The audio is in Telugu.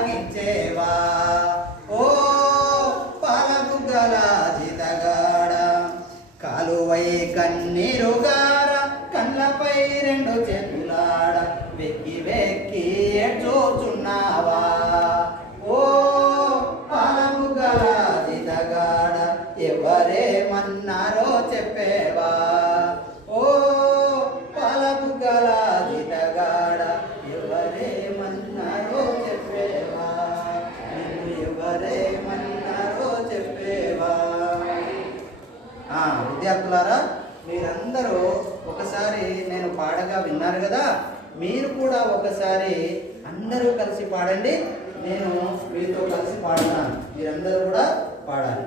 చెప్పేవా ఓ పాలబుగ్గల జితగాడ కాలువై కన్నీరుగార కళ్ళపై రెండు చేతులాడ వెక్కి వెక్కి చూచున్నావా ఓ పాలబుగ్గల జితగాడ ఎవరేమన్నారో చెప్పేవా? విద్యార్థులారా మీరందరూ ఒకసారి నేను పాడగా విన్నారు కదా మీరు కూడా ఒకసారి అందరూ కలిసి పాడండి నేను మీతో కలిసి పాడుతాను మీరందరూ కూడా పాడాలి.